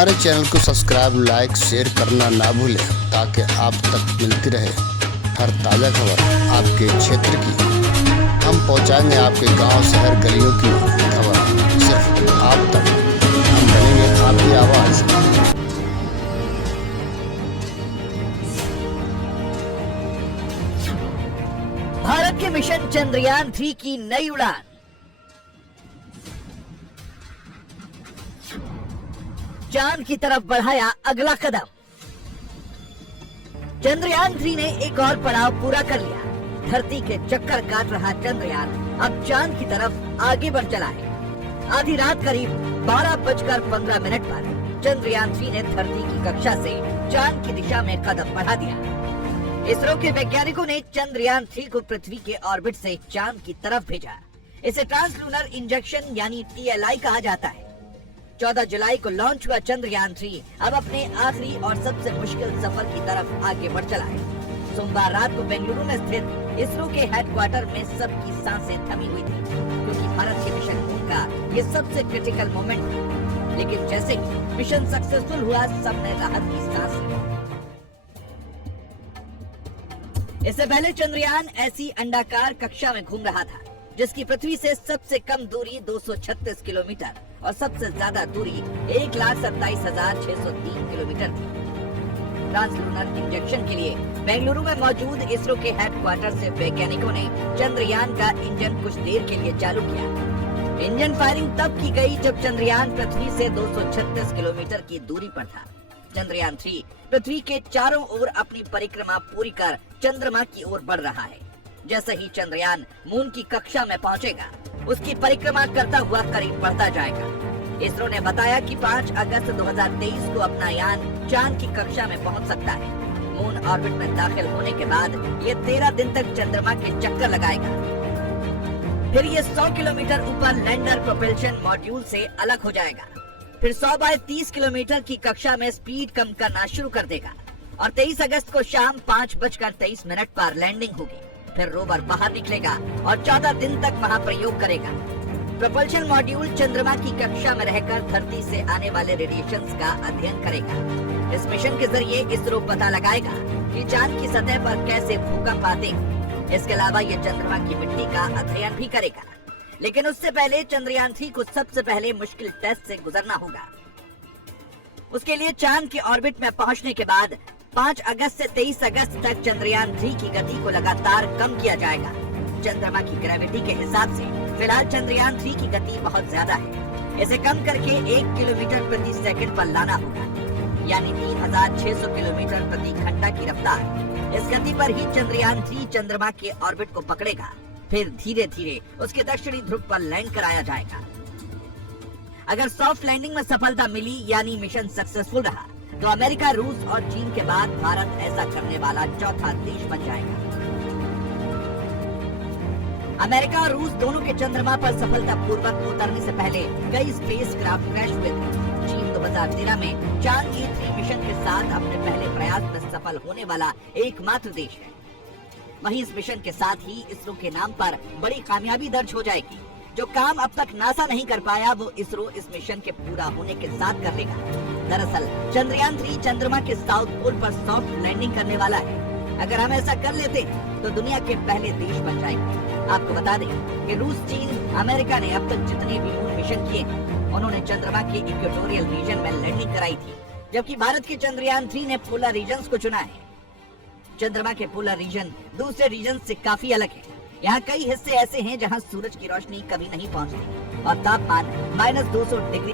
हमारे चैनल को subscribe, like, share करना ना भूलें ताकि आप तक मिलती रहे हर ताज़ा खबर आपके क्षेत्र की। हम पहुंचाएंगे आपके गांव, शहर, गलियों की खबर सिर्फ आप तक। हम बनेंगे आपकी आवाज़। भारत के मिशन चंद्रयान 3 की नई उड़ान। चांद की तरफ बढ़ाया अगला कदम। चंद्रयान 3 ने एक और पड़ाव पूरा कर लिया। धरती के चक्कर काट रहा चंद्रयान अब चांद की तरफ आगे बढ़ चला है। आधी रात करीब 12:15 पर चंद्रयान 3 ने धरती की कक्षा से चांद की दिशा में कदम बढ़ा दिया। इसरो के वैज्ञानिकों ने चंद्रयान 3 को पृथ्वी के ऑर्बिट से चांद की तरफ भेजा। इसे ट्रांसलूनर इंजेक्शन यानी TLI कहा जाता है। 14 जुलाई को लॉन्च हुआ चंद्रयान 3 अब अपने आखिरी और सबसे मुश्किल सफर की तरफ आगे बढ़ चला है। सोमवार रात को बेंगलुरु में स्थित इसरो के हेडक्वार्टर में सबकी सांसें थमी हुई थी, क्योंकि भारत के मिशन का ये सबसे क्रिटिकल मोमेंट था। लेकिन जैसे ही मिशन सक्सेसफुल हुआ, सबने राहत की सांस ली। इससे पहले चंद्रयान ऐसी अंडाकार कक्षा में घूम रहा था जिसकी पृथ्वी से सबसे कम दूरी 236 किलोमीटर और सबसे ज्यादा दूरी 1,27,603 किलोमीटर थी। ट्रांसलूनर इंजेक्शन के लिए बेंगलुरु में मौजूद इसरो के हेडक्वार्टर से वैज्ञानिकों ने चंद्रयान का इंजन कुछ देर के लिए चालू किया। इंजन फायरिंग तब की गई जब चंद्रयान पृथ्वी से 236 किलोमीटर की दूरी पर था। चंद्रयान 3 पृथ्वी के चारों ओर अपनी परिक्रमा पूरी कर चंद्रमा की ओर बढ़ रहा है। जैसे ही चंद्रयान मून की कक्षा में पहुंचेगा, उसकी परिक्रमा करता हुआ करीब बढ़ता जाएगा। इसरो ने बताया कि 5 अगस्त 2023 को अपना यान चांद की कक्षा में पहुंच सकता है। मून ऑर्बिट में दाखिल होने के बाद ये 13 दिन तक चंद्रमा के चक्कर लगाएगा। फिर ये 100 किलोमीटर ऊपर लैंडर प्रोपल्शन मॉड्यूल से अलग हो जाएगा। फिर 100 बाय 30 किलोमीटर की कक्षा में स्पीड कम करना शुरू कर देगा और 23 अगस्त को शाम 5:23 पर लैंडिंग होगी। फिर रोवर बाहर निकलेगा और 14 दिन तक वहां प्रयोग करेगा। प्रोपल्शन मॉड्यूल चंद्रमा की कक्षा में रहकर धरती से आने वाले रेडिएशंस का अध्ययन करेगा। इस मिशन के जरिए इसरो पता लगाएगा कि चांद की सतह पर कैसे भूकंप आते हैं। इसके अलावा ये चंद्रमा की मिट्टी का अध्ययन भी करेगा। लेकिन उससे पहले चंद्रयान 3 को सबसे पहले मुश्किल टेस्ट से गुजरना होगा। उसके लिए चांद के ऑर्बिट में पहुंचने के बाद 5 अगस्त से 23 अगस्त तक चंद्रयान 3 की गति को लगातार कम किया जाएगा। चंद्रमा की ग्रेविटी के हिसाब से फिलहाल चंद्रयान 3 की गति बहुत ज्यादा है। इसे कम करके 1 किलोमीटर प्रति सेकंड पर लाना होगा, यानी 3600 किलोमीटर प्रति घंटा की रफ्तार। इस गति पर ही चंद्रयान 3 चंद्रमा के ऑर्बिट को पकड़ेगा। फिर धीरे धीरे उसके दक्षिणी ध्रुव पर लैंड कराया जाएगा। अगर सॉफ्ट लैंडिंग में सफलता मिली, यानी मिशन सक्सेसफुल रहा, तो अमेरिका, रूस और चीन के बाद भारत ऐसा करने वाला चौथा देश बन जाएगा। अमेरिका और रूस दोनों के चंद्रमा पर सफलतापूर्वक उतरने से पहले कई स्पेसक्राफ्ट क्रैश हुए थे। चीन 2013 में चांद E3 मिशन के साथ अपने पहले प्रयास में सफल होने वाला एकमात्र देश है। वहीं इस मिशन के साथ ही इसरो के नाम पर बड़ी कामयाबी दर्ज हो जाएगी। जो काम अब तक नासा नहीं कर पाया, वो इसरो इस मिशन के पूरा होने के साथ कर लेगा। दरअसल चंद्रयान 3 चंद्रमा के साउथ पोल पर सॉफ्ट लैंडिंग करने वाला है। अगर हम ऐसा कर लेते हैं तो दुनिया के पहले देश बन जाएंगे। आपको बता दें कि रूस, चीन, अमेरिका ने अब तक जितने भी मून मिशन किए, उन्होंने चंद्रमा के इक्वेटोरियल रीजन में लैंडिंग कराई थी, जबकि भारत के चंद्रयान 3 ने पोलर रीजन को चुना है। चंद्रमा के पोलर रीजन दूसरे रीजन से काफी अलग है। यहाँ कई हिस्से ऐसे हैं जहाँ सूरज की रोशनी कभी नहीं पहुँचती और तापमान -200 डिग्री